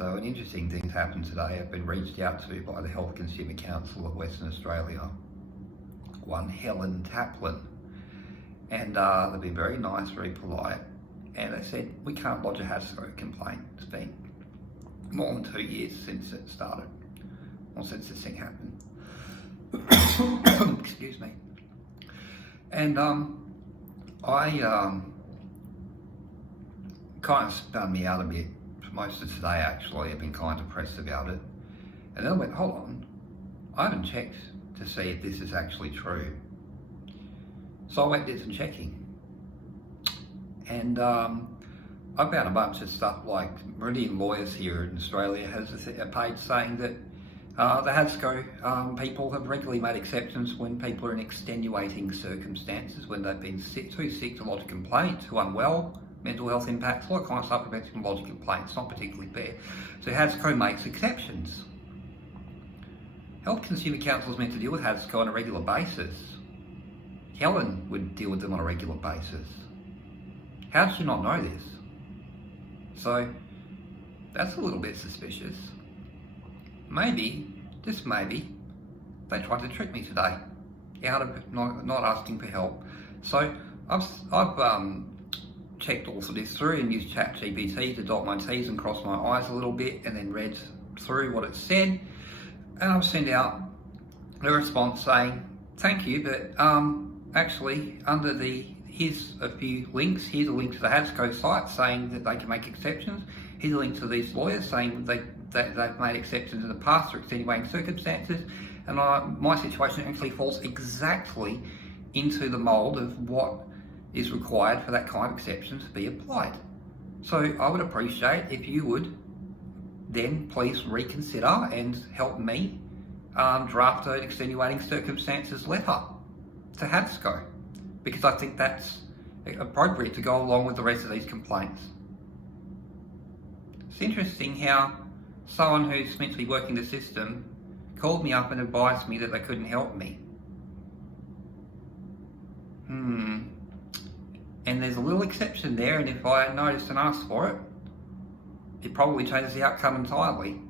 So an interesting thing's happened today. I've been reached out to by the Health Consumer Council of Western Australia, one Helen Taplin, and they've been very nice, very polite, and they said, we can't lodge a HASCO complaint. It's been more than 2 years since it started, or since this thing happened. Excuse me. And I kind of spun me out a bit for most of today. Actually, I've been kind of depressed about it, and then I went, hold on, I haven't checked to see if this is actually true. So I went and did some checking, and I found a bunch of stuff like Meridian Lawyers here in Australia has a page saying that the HASCO people have regularly made exceptions when people are in extenuating circumstances, when they've been too sick to lodge a complaint, too unwell, mental health impacts, all that kind of stuff prevents them from lodging complaints. It's not particularly fair. So HASCO makes exceptions. Health Consumer Council is meant to deal with HASCO on a regular basis. Helen would deal with them on a regular basis. How did she not know this? So that's a little bit suspicious. Maybe, just maybe, they tried to trick me today out of not asking for help. So I've checked all of this through and used ChatGPT to dot my T's and cross my I's a little bit, and then read through what it said, and I've sent out a response saying, thank you, but actually under here's a few links. Here's a link to the HASCO site saying that they can make exceptions. Here's a link to these lawyers saying they've made exceptions in the past for extenuating circumstances, and my situation actually falls exactly into the mould of what is required for that kind of exception to be applied. So I would appreciate if you would then please reconsider and help me draft an extenuating circumstances letter to HASCO, because I think that's appropriate to go along with the rest of these complaints. It's interesting how someone who's meant to be working the system called me up and advised me that they couldn't help me. And there's a little exception there, and if I noticed and asked for it, it probably changes the outcome entirely.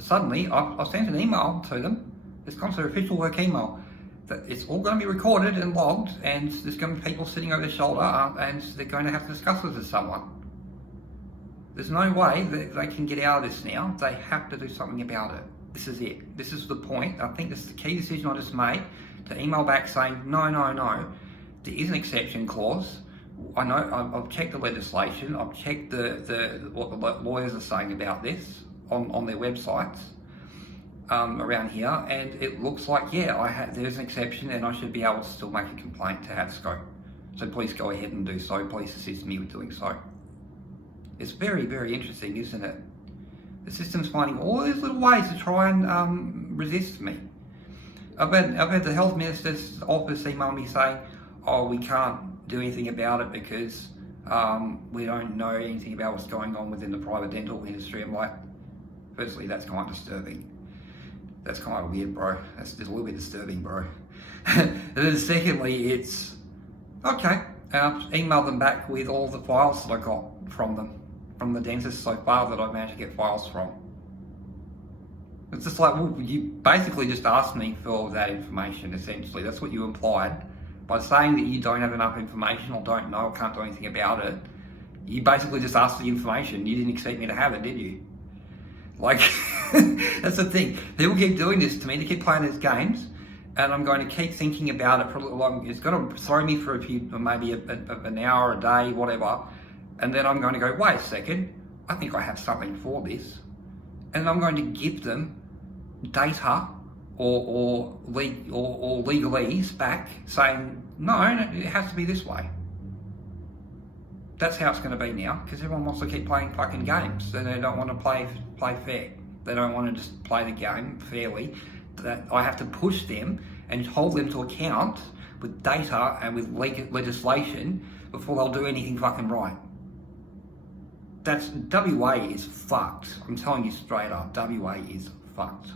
Suddenly, I've sent an email to them. It's gone to their official work email that it's all going to be recorded and logged, and there's going to be people sitting over their shoulder, and they're going to have to discuss this with someone. There's no way that they can get out of this now. They have to do something about it. This is it. This is the point. I think this is the key decision I just made, to email back saying, no, there is an exception clause. I know, I've checked the legislation, I've checked what the lawyers are saying about this on their websites around here, and it looks like, there's an exception and I should be able to still make a complaint to HASCO. So please go ahead and do so. Please assist me with doing so. It's very, very interesting, isn't it? The system's finding all these little ways to try and resist me. I've had the Health Minister's office email me saying, oh, we can't do anything about it because we don't know anything about what's going on within the private dental industry. I'm like, firstly, that's kind of disturbing. That's kind of weird, bro. That's just a little bit disturbing, bro. And then secondly, it's, okay, I've emailed them back with all the files that I got from them, from the dentist so far that I've managed to get files from. It's just like, well, you basically just asked me for all that information, essentially. That's what you implied. By saying that you don't have enough information or don't know or can't do anything about it, you basically just asked for the information. You didn't expect me to have it, did you? Like, that's the thing. People keep doing this to me. They keep playing these games, and I'm going to keep thinking about it for a little long. It's going to throw me for a few, maybe an hour, a day, whatever. And then I'm going to go, wait a second, I think I have something for this. And I'm going to give them data or legalese back saying, no, it has to be this way. That's how it's going to be now, because everyone wants to keep playing fucking games. They don't want to play fair. They don't want to just play the game fairly. That I have to push them and hold them to account with data and with legislation before they'll do anything fucking right. WA is fucked. I'm telling you straight up, WA is fucked.